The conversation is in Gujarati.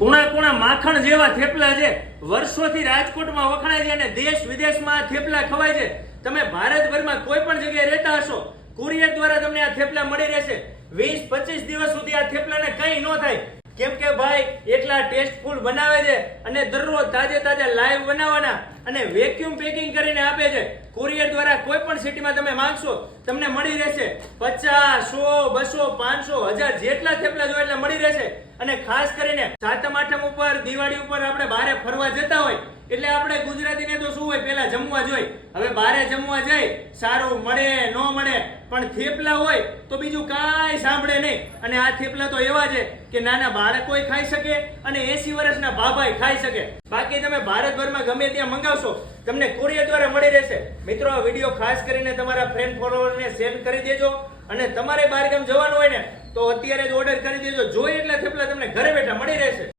કુણા કુણા માખણ જેવા થેપલા છે, વર્ષોથી રાજકોટમાં વખણાય છે અને દેશ વિદેશમાં થેપલા ખવાય છે. તમે ભારતભરમાં કોઈ પણ જગ્યાએ રહેતા હશો, કુરિયર દ્વારા તમને આ થેપલા મળી રહેશે. 20-25 દિવસ સુધી આ થેપલાને કંઈ ન થાય, કેમ કે ભાઈ એટલા ટેસ્ટફુલ બનાવે છે અને દરરોજ તાજે તાજા લાઈવ બનાવવાના અને વેક્યુમ પેકિંગ કરીને આપે છે. કુરિયર દ્વારા કોઈ પણ સિટીમાં તમે માંગશો તમને મળી રહેશે. 50, 100, 200, 500, 1000 જેટલા થેપલા જોઈએ એટલે મળી રહેશે. અને ખાસ કરીને સાતમ આઠમ ઉપર, દિવાળી ઉપર આપણે બહાર ફરવા જતા હોય એટલે આપણે ગુજરાતીને તો શું હોય, પેલા જમવા જોઈએ. હવે બહાર જમવા જાય, સારું મળે ન મળે, પણ થેપલા હોય તો બીજું કાંઈ સાંભળે નહીં. અને આ થેપલા તો એવા છે કે નાના બાળકોય ખાઈ શકે અને 80 વર્ષના બાબાય ખાઈ શકે. બાકી તમે ભારતભરમાં ગમે ત્યાં મંગાવશો તમને કુરિયર દ્વારા મળી રહેશે. મિત્રો, આ વિડીયો ખાસ કરીને તમારા ફ્રેન્ડ ફોલોવરને શેર કરી દેજો અને તમારે બહાર ગામ જવાનું હોય ને તો અત્યારે જ ઓર્ડર કરી દેજો. જોઈએ એટલે થેપલા તમને ઘરે બેઠા મળી રહેશે.